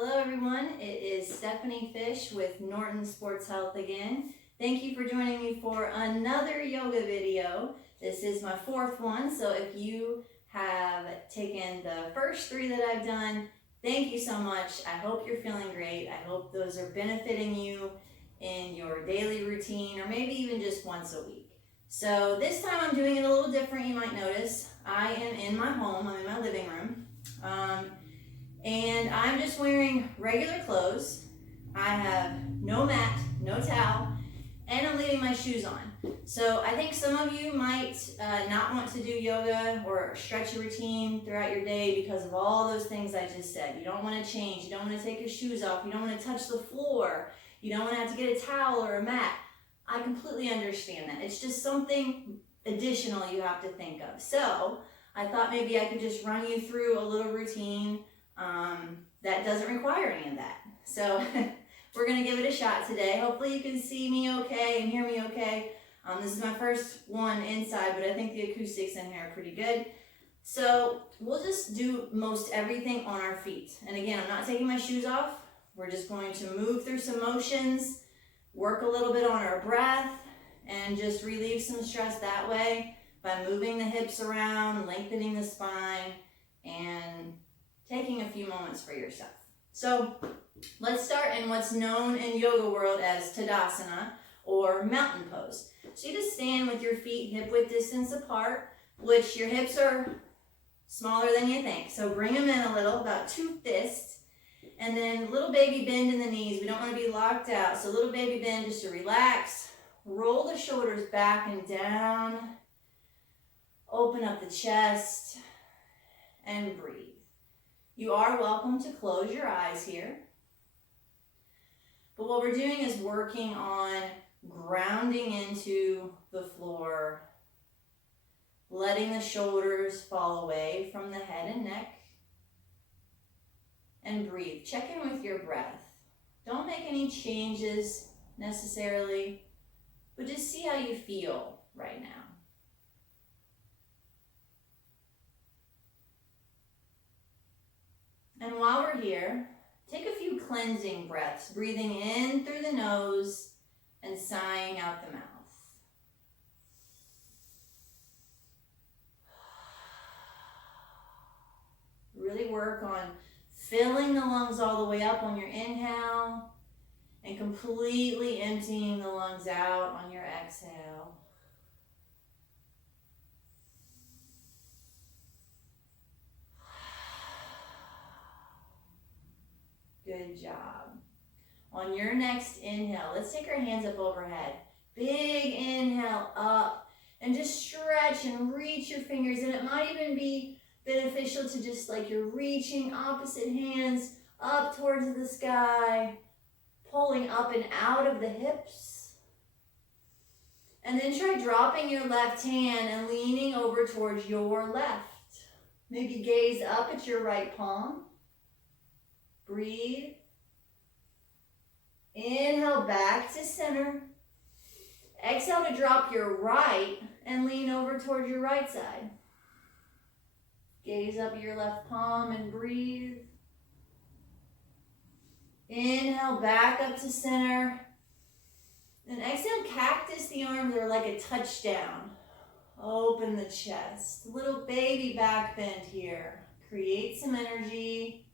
Hello everyone, it is Stephanie Fish with Norton Sports Health again. Thank you for joining me for another yoga video. This is my fourth one, so if you have taken the first three that I've done, thank you so much. I hope you're feeling great. I hope those are benefiting you in your daily routine or maybe even just once a week. So this time I'm doing it a little different, you might notice. I am in my home, I'm in my living room. And I'm just wearing regular clothes. I have no mat, no towel, and I'm leaving my shoes on. So I think some of you might not want to do yoga or stretch a routine throughout your day because of all those things I just said. You don't want to change, you don't want to take your shoes off, you don't want to touch the floor, you don't want to have to get a towel or a mat. I completely understand that. It's just something additional you have to think of. So I thought maybe I could just run you through a little routine that doesn't require any of that. So we're going to give it a shot today. Hopefully you can see me okay and hear me okay. This is my first one inside, but I think the acoustics in here are pretty good. So we'll just do most everything on our feet. And again, I'm not taking my shoes off. We're just going to move through some motions, work a little bit on our breath, and just relieve some stress that way by moving the hips around, lengthening the spine, and taking a few moments for yourself. So let's start in what's known in yoga world as Tadasana or mountain pose. So you just stand with your feet hip width distance apart, which your hips are smaller than you think. So bring them in a little, about 2 fists, and then little baby bend in the knees. We don't want to be locked out. So little baby bend just to relax. Roll the shoulders back and down. Open up the chest and breathe. You are welcome to close your eyes here. But what we're doing is working on grounding into the floor, letting the shoulders fall away from the head and neck, and breathe. Check in with your breath. Don't make any changes necessarily, but just see how you feel right now. And while we're here, take a few cleansing breaths, breathing in through the nose and sighing out the mouth. Really work on filling the lungs all the way up on your inhale and completely emptying the lungs out on your exhale. Good job. On your next inhale, let's take our hands up overhead. Big inhale up and just stretch and reach your fingers. And it might even be beneficial to just like you're reaching opposite hands up towards the sky, pulling up and out of the hips. And then try dropping your left hand and leaning over towards your left. Maybe gaze up at your right palm. Breathe. Inhale back to center. Exhale to drop your right and lean over towards your right side. Gaze up at your left palm and breathe. Inhale back up to center. And exhale, cactus the arms are like a touchdown. Open the chest. Little baby back bend here. Create some energy.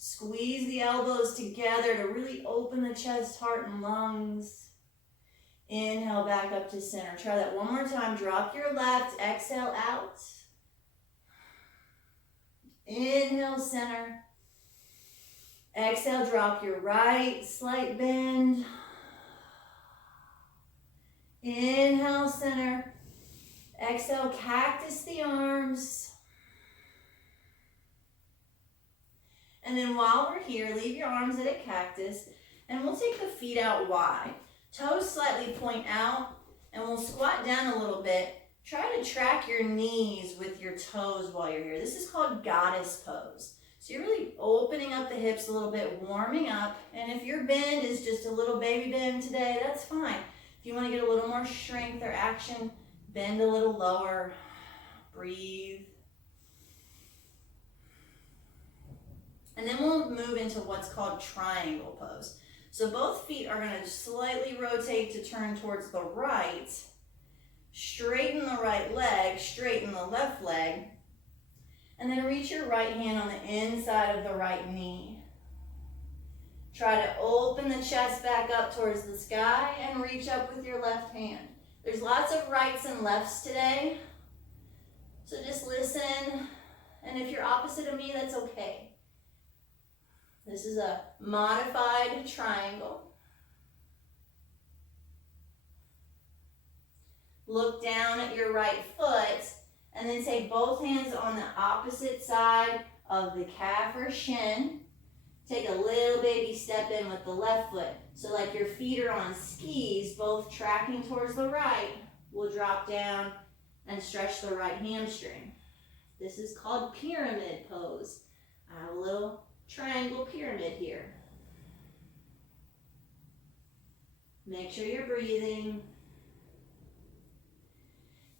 Squeeze the elbows together to really open the chest, heart, and lungs. Inhale back up to center. Try that one more time. Drop your left. Exhale out. Inhale, center. Exhale, drop your right. Slight bend. Inhale, center. Exhale, cactus the arms. And then while we're here, leave your arms at a cactus, and we'll take the feet out wide. Toes slightly point out, and we'll squat down a little bit. Try to track your knees with your toes while you're here. This is called goddess pose. So you're really opening up the hips a little bit, warming up. And if your bend is just a little baby bend today, that's fine. If you want to get a little more strength or action, bend a little lower. Breathe. And then we'll move into what's called triangle pose. So both feet are going to slightly rotate to turn towards the right. Straighten the right leg, straighten the left leg. And then reach your right hand on the inside of the right knee. Try to open the chest back up towards the sky and reach up with your left hand. There's lots of rights and lefts today. So just listen. And if you're opposite of me, that's okay. This is a modified triangle. Look down at your right foot and then take both hands on the opposite side of the calf or shin. Take a little baby step in with the left foot. So like your feet are on skis, both tracking towards the right, we'll drop down and stretch the right hamstring. This is called pyramid pose. I have a little triangle pyramid here. Make sure you're breathing.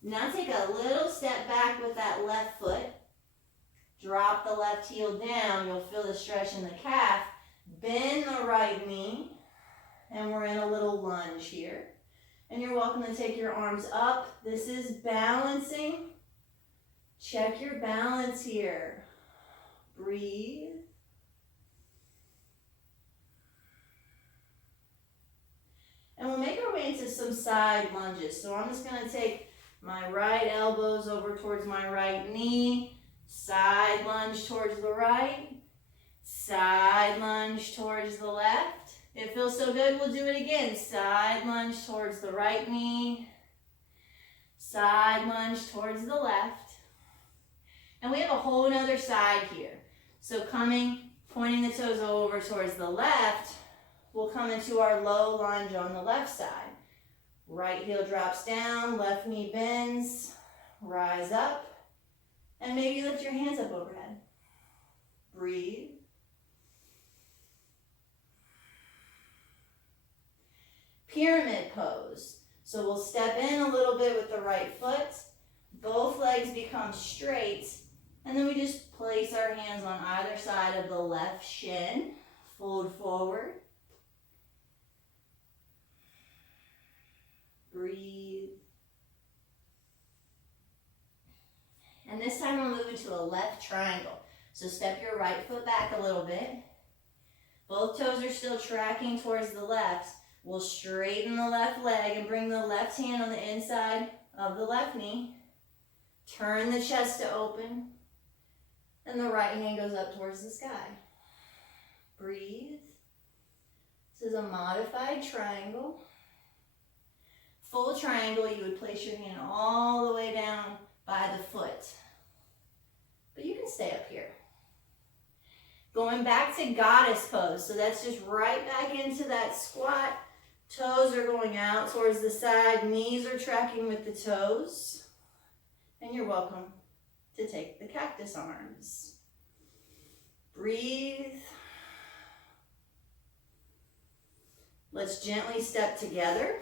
Now take a little step back with that left foot. Drop the left heel down. You'll feel the stretch in the calf. Bend the right knee. And we're in a little lunge here. And you're welcome to take your arms up. This is balancing. Check your balance here. Breathe. And we'll make our way into some side lunges. So I'm just going to take my right elbows over towards my right knee. Side lunge towards the right. Side lunge towards the left. It feels so good, we'll do it again. Side lunge towards the right knee. Side lunge towards the left. And we have a whole nother side here. So pointing the toes over towards the left, we'll come into our low lunge on the left side. Right heel drops down, left knee bends, rise up, and maybe lift your hands up overhead. Breathe. Pyramid pose. So we'll step in a little bit with the right foot, both legs become straight, and then we just place our hands on either side of the left shin, fold forward. Breathe. And this time we'll move into a left triangle. So step your right foot back a little bit. Both toes are still tracking towards the left. We'll straighten the left leg and bring the left hand on the inside of the left knee. Turn the chest to open. And the right hand goes up towards the sky. Breathe. This is a modified triangle. Full triangle, you would place your hand all the way down by the foot. But you can stay up here. Going back to goddess pose. So that's just right back into that squat. Toes are going out towards the side. Knees are tracking with the toes. And you're welcome to take the cactus arms. Breathe. Let's gently step together.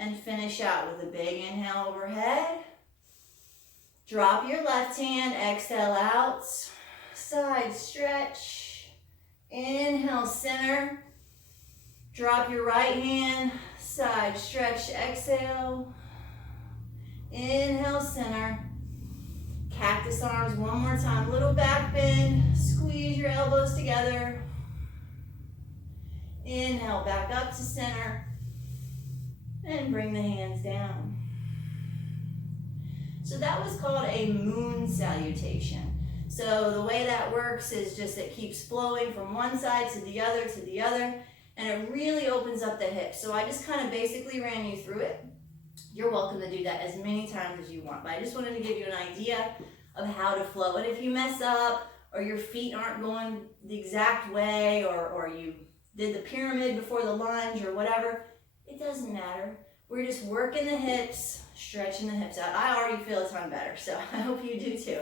And finish out with a big inhale overhead. Drop your left hand, exhale out. Side stretch. Inhale, center. Drop your right hand, side stretch, exhale. Inhale, center. Cactus arms one more time. Little back bend. Squeeze your elbows together. Inhale, back up to center. And bring the hands down. So that was called a moon salutation. So the way that works is just it keeps flowing from one side to the other, and it really opens up the hips. So I just kind of basically ran you through it. You're welcome to do that as many times as you want, but I just wanted to give you an idea of how to flow. And if you mess up, or your feet aren't going the exact way, or you did the pyramid before the lunge or whatever, it doesn't matter. We're just working the hips, stretching the hips out. I already feel a ton better, so I hope you do too.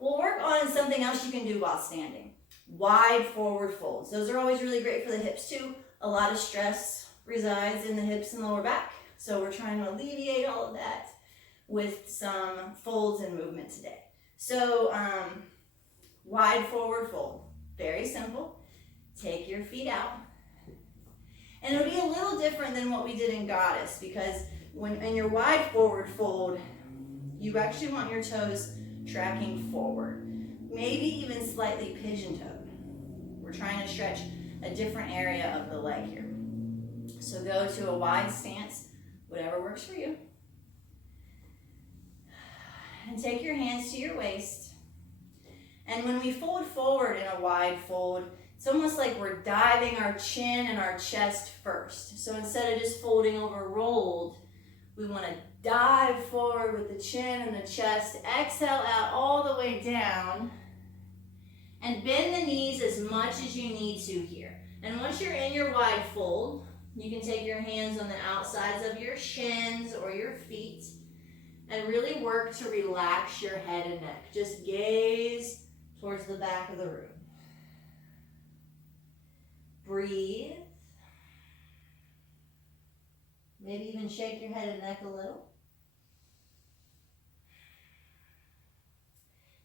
We'll work on something else you can do while standing. Wide forward folds. Those are always really great for the hips too. A lot of stress resides in the hips and lower back, so we're trying to alleviate all of that with some folds and movement today. So wide forward fold. Very simple. Take your feet out. And it'll be a little different than what we did in Goddess, because when in your wide forward fold, you actually want your toes tracking forward. Maybe even slightly pigeon-toed. We're trying to stretch a different area of the leg here. So go to a wide stance, whatever works for you. And take your hands to your waist. And when we fold forward in a wide fold, it's almost like we're diving our chin and our chest first. So instead of just folding over rolled, we want to dive forward with the chin and the chest. Exhale out all the way down. And bend the knees as much as you need to here. And once you're in your wide fold, you can take your hands on the outsides of your shins or your feet and really work to relax your head and neck. Just gaze towards the back of the room. Breathe. Maybe even shake your head and neck a little.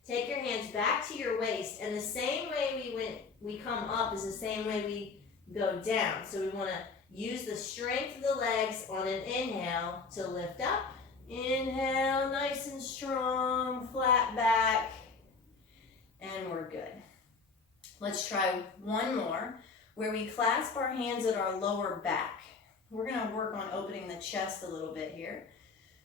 Take your hands back to your waist, and the same way we come up is the same way we go down. So we want to use the strength of the legs on an inhale to lift up. Inhale, nice and strong, flat back, and we're good. Let's try one more, where we clasp our hands at our lower back. We're going to work on opening the chest a little bit here.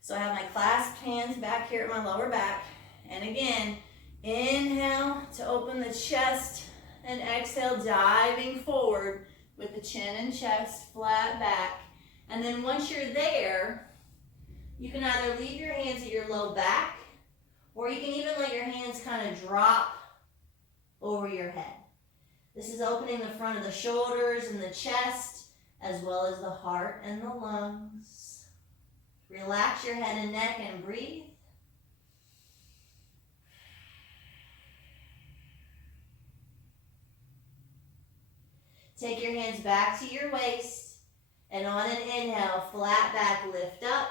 So I have my clasped hands back here at my lower back, and again, inhale to open the chest, and exhale, diving forward with the chin and chest flat back. And then once you're there, you can either leave your hands at your low back, or you can even let your hands kind of drop over your head. This is opening the front of the shoulders and the chest, as well as the heart and the lungs. Relax your head and neck and breathe. Take your hands back to your waist, and on an inhale, flat back, lift up.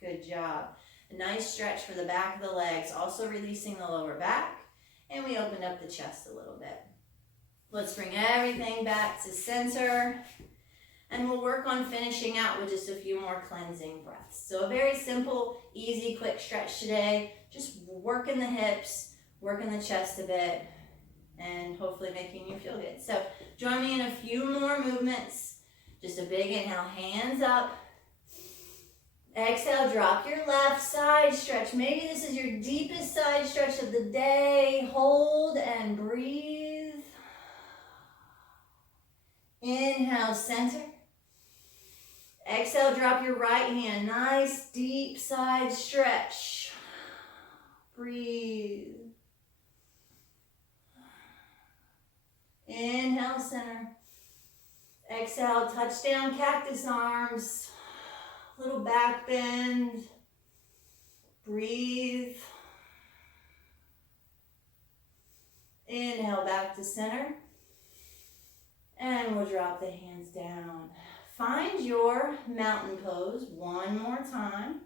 Good job. A nice stretch for the back of the legs, also releasing the lower back, and we opened up the chest a little bit. Let's bring everything back to center, and we'll work on finishing out with just a few more cleansing breaths. So a very simple, easy, quick stretch today, just working the hips, working the chest a bit, and hopefully making you feel good. So join me in a few more movements. Just a big inhale, hands up. Exhale, drop your left side stretch. Maybe this is your deepest side stretch of the day. Hold and breathe. Inhale, center. Exhale, drop your right hand. Nice, deep side stretch. Breathe. Inhale, center. Exhale, touch down, cactus arms. Little back bend. Breathe. Inhale, back to center. And we'll drop the hands down. Find your mountain pose one more time.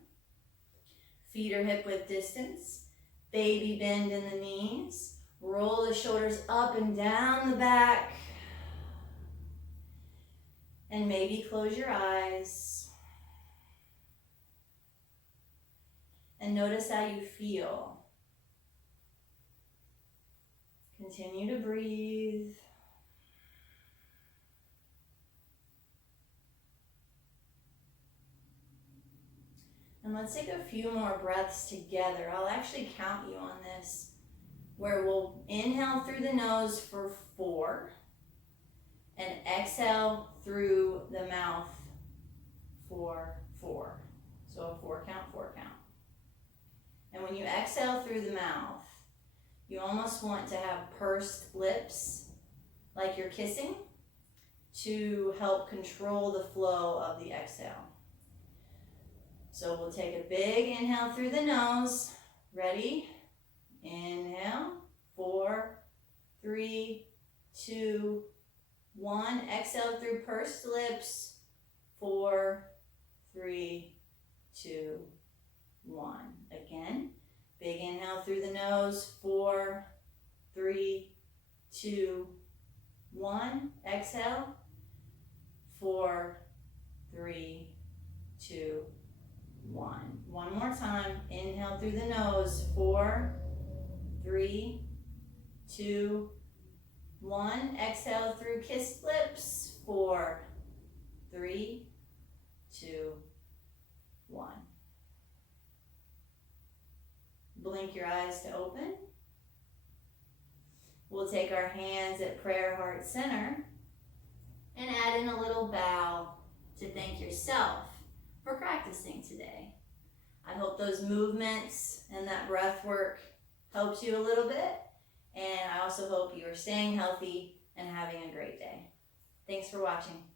Feet are hip width distance. Baby bend in the knees. Roll the shoulders up and down the back. And maybe close your eyes. And notice how you feel. Continue to breathe. And let's take a few more breaths together. I'll actually count you on this, where we'll inhale through the nose for 4 and exhale through the mouth for 4. So a 4 count, 4 count. And when you exhale through the mouth, you almost want to have pursed lips, like you're kissing, to help control the flow of the exhale. So we'll take a big inhale through the nose. Ready? Inhale. 4, 3, 2, 1. Exhale through pursed lips. 4, 3, 2, 1. Again, big inhale through the nose, 4, 3, 2, 1. Exhale, 4, 3, 2, 1. One more time. Inhale through the nose, 4, 3, 2, 1. Exhale through kissed lips, 4, 3, 2, 1. Blink your eyes to open. We'll take our hands at prayer heart center and add in a little bow to thank yourself for practicing today. I hope those movements and that breath work helped you a little bit, and I also hope you are staying healthy and having a great day. Thanks for watching.